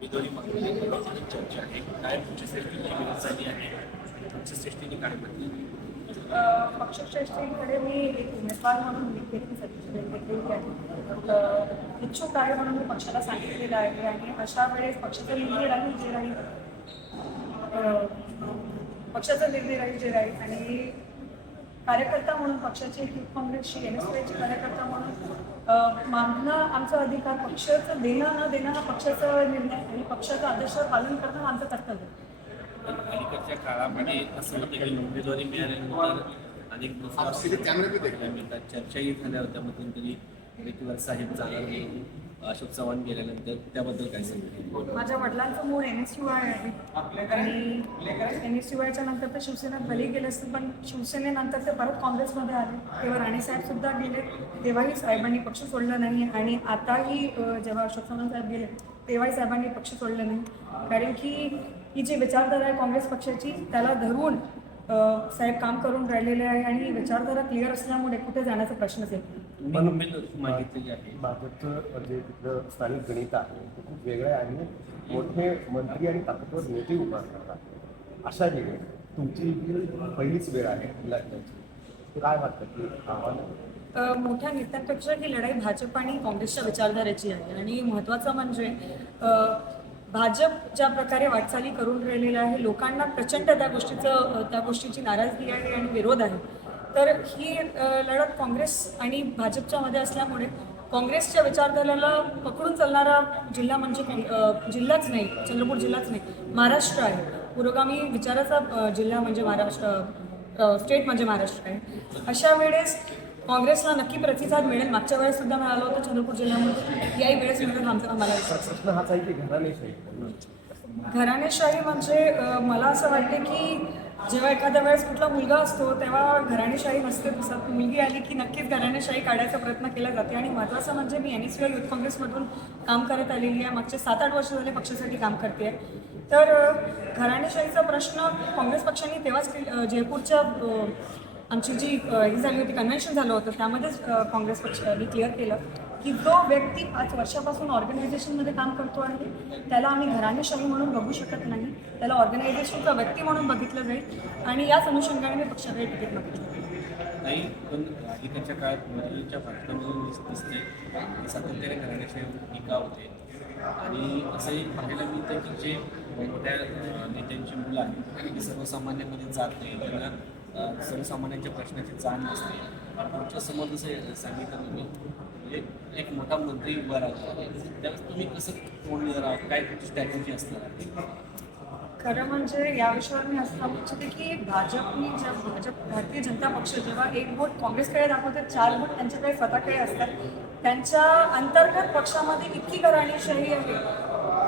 उमेदवारी मागणी चर्चा आहे. काय पक्षश्रेष्ठी निवड झाली आहे? पक्षश्रेष्ठीने काय म्हटलं पक्षश्रेष्ठींकडे मी एक उमेदवार म्हणून मी देखील घेतलेली आहे इच्छुक आहे म्हणून मी पक्षाला सांगितलेलं आहे आणि अशा वेळेस पक्षाचं निर्णय राहील जे राहील. पक्षाचं निर्णय राहील जे राहील आणि कार्यकर्ता म्हणून पक्षाची युथ काँग्रेसची एन एस ची कार्यकर्ता म्हणून मागणं आमचा अधिकार पक्षाचं देणं न देणं हा पक्षाचा निर्णय आणि पक्षाचा आदेशावर पालन करणं हा आमचं कर्तव्य. अलीकडच्या काळामध्ये असं होतं की उमेदवारी मिळाल्यानंतर अनेक चर्चाही झाल्या होत्या. मध्यंतरी विकीवर साहेब जाणार नाही अशोक चव्हाण गेल्यानंतर त्याबद्दल काय सांगितलं माझ्या वडिलांचं मूळ एन एस यू आय आहे. आणि एन एस यू आयच्या नंतर ते शिवसेनेत भले गेले असतील पण शिवसेनेनंतर ते परत काँग्रेसमध्ये आले. तेव्हा राणेसाहेब सुद्धा गेले. तेव्हाही साहेबांनी पक्ष सोडला नाही. आणि आताही जेव्हा अशोक चव्हाण साहेब गेले तेव्हाही साहेबांनी पक्ष सोडला नाही. कारण की ही जी विचारधारा आहे काँग्रेस पक्षाची त्याला धरून साहेब काम करून राहिलेले आहे आणि विचारधारा क्लिअर असल्यामुळे कुठे जाण्याचा प्रश्नच येत नाही तुम्ही उमेदवारी मागितलेली आहे. भाजपचं जे तिथलं स्थानिक गणित आहे ते खूप वेगळं आहे आणि मोठे मंत्री आणि ताकदवर नेते उभा करतात अशा वेळी तुमची ही पहिलीच वेळ आहे लढण्याची काय वाटतं की आव्हान मोठ्या नेत्यांपेक्षा ही लढाई भाजप आणि काँग्रेसच्या विचारधारेची आहे आणि महत्त्वाचं म्हणजे भाजप ज्या प्रकारे वाटचाली करून राहिलेलं आहे लोकांना प्रचंड त्या गोष्टीचं त्या गोष्टीची नाराजगी आहे आणि विरोध आहे. तर ही लढत काँग्रेस आणि भाजपच्या मध्ये असल्यामुळे काँग्रेसच्या विचारधारेला पकडून चालणारा जिल्हा म्हणजे जिल्हाच नाही चंद्रपूर जिल्हाच नाही महाराष्ट्र आहे. पुरोगामी विचाराचा जिल्हा म्हणजे महाराष्ट्र स्टेट म्हणजे महाराष्ट्र आहे. अशा वेळेस काँग्रेसला नक्की प्रतिसाद मिळेल. मागच्या वेळेस सुद्धा मिळालं होतं चंद्रपूर जिल्ह्यामध्ये. याही वेळेस मिळेल आमचा आम्हाला. प्रश्न हाच आहे की घराण्याशाही घराणेशाही म्हणजे मला असं वाटते की जेव्हा एखाद्या वेळेस कुठला मुलगा असतो तेव्हा घराणेशाही नसते. तसं मुलगी आली की नक्कीच घराणेशाही काढायचा प्रयत्न केला जाते. आणि महत्त्वाचं म्हणजे मी एन एस युथ काँग्रेसमधून काम करत आलेली आहे. मागचे सात आठ वर्ष झाले पक्षासाठी काम करते आहे. तर घराणेशाहीचा प्रश्न काँग्रेस पक्षाने तेव्हाच जयपूरच्या आमची जी अ, ही झाली होती कन्व्हेन्शन झालं होतं त्यामध्येच काँग्रेस पक्षाने क्लिअर केलं की जो व्यक्ती पाच वर्षापासून ऑर्गनायझेशनमध्ये काम करतो आहे त्याला आम्ही घराणेशाही म्हणून बघू शकत नाही. त्याला ऑर्गनायझेशनचा व्यक्ती म्हणून बघितलं जाईल आणि याच अनुषंगाने मी पक्षाकडे तिकीट मागितलं नाही पण अलीकडच्या काळात मुलींच्या भाषणामधून दिसते सातत्याने घराण्याशिवाय टीका होते. आणि असंही पाहायला मिळतं की जे मोठ्या नेत्यांची मुलं आहेत ते सर्वसामान्यमध्ये जात नाही. त्यांना सर्वसामान्यांच्या प्रश्नाची जाण नसते. तुमच्यासमोर जसं सांगितलं तुम्ही म्हणजे एक मोठा मंत्री उभा राहतो. त्यावेळेस तुम्ही कसं तोंड राहतो काय तुमची स्ट्रॅटेजी असणार खरं म्हणजे या विषयावर मी असं सांगू इच्छिते की भाजपनी ज्या भाजप भारतीय जनता पक्ष जेव्हा एक बोट काँग्रेसकडे दाखवते चार बोट त्यांच्याकडे स्वतःकडे असतात. त्यांच्या अंतर्गत पक्षामध्ये इतकी घराणेशाही आहे.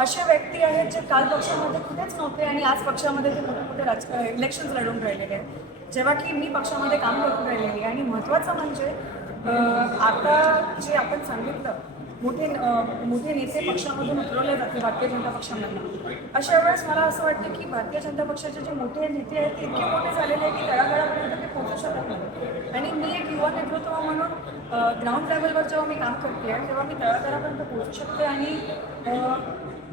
असे व्यक्ती आहेत जे काल पक्षामध्ये कुठेच नव्हते आणि आज पक्षामध्ये ते मोठे मोठे राज इलेक्शन्स लढून राहिलेले आहेत. जेव्हा की मी पक्षामध्ये काम करून राहिलेली आहे आणि महत्त्वाचं म्हणजे आता जे आपण सांगितलं मोठे मोठे नेते पक्षामधून उतरवले जाते भारतीय जनता पक्षामधून. अशा वेळेस मला असं वाटतं की भारतीय जनता पक्षाचे जे मोठे नेते आहेत ते इतके मोठे झालेले आहेत की तळागाळापर्यंत ते पोहोचू शकत नाही. आणि मी एक युवा नेतृत्व म्हणून ग्राउंड लेवलवर जेव्हा मी काम करते आहे तेव्हा मी तळागाळापर्यंत पोहोचू शकते आणि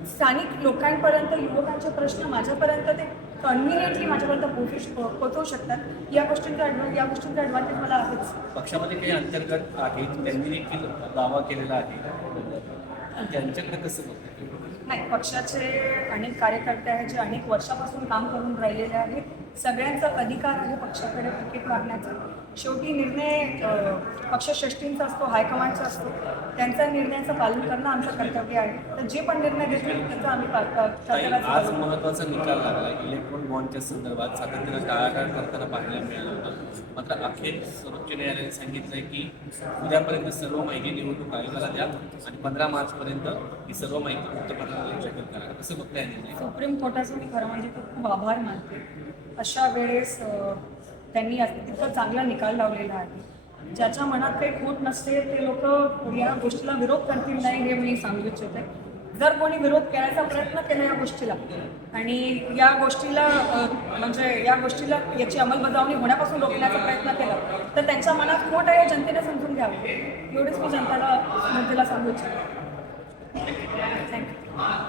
स्थानिक लोकांपर्यंत युवकांचे प्रश्न माझ्यापर्यंत ते कन्व्हिनियंटली माझ्यापर्यंत पोहोचू पोहोचवू शकतात. या गोष्टींचा ॲडव्हान्स या गोष्टींचा ॲडव्हान्टेज मला आहेच पक्षामध्ये काही अंतर्गत आहेत त्यांनी देखील दावा केलेला आहे. त्यांच्याकडे कसं नाही पक्षाचे अनेक कार्यकर्ते आहेत जे अनेक वर्षापासून काम करून राहिलेले आहेत. सगळ्यांचा अधिकार आहे पक्षाकडे तिकीट मागण्याचा. शेवटी निर्णय पक्षश्रेष्ठींचा असतो हायकमांडचा असतो. त्यांच्या निर्णयाचं पालन करणं आमचं कर्तव्य आहे. तर जे पण निर्णय घेतील त्याचा आम्ही आज. महत्त्वाचा निकाल लागला इलेक्ट्रॉन बॉन्डच्या संदर्भात सातत्यानं टाळाटाळ करताना पाहायला मिळालं होतं. मात्र अखेर सर्वोच्च न्यायालयाने सांगितलंय की उद्यापर्यंत सर्व माहिती निवडणूक आयोगाला द्या आणि पंधरा मार्च पर्यंत ही सर्व माहिती मुक्तपणाने जाहीर करा. कसं बघताय निर्णय सुप्रीम कोर्टाचे मी खरं म्हणजे खूप आभार मानते. अशा वेळेस त्यांनी आज चांगला निकाल लावलेला आहे. ज्याच्या मनात काही खोट नसते ते लोक या गोष्टीला विरोध करतील नाही हे मी सांगू इच्छिते. जर कोणी विरोध करायचा प्रयत्न केला या गोष्टीला आणि या गोष्टीला म्हणजे या गोष्टीला याची अंमलबजावणी होण्यापासून रोखण्याचा प्रयत्न केला तर त्यांच्या मनात खोट आहे हे जनतेने समजून घ्यावं. एवढेच मी जनतेला जनतेला सांगू इच्छिते. थँक्यू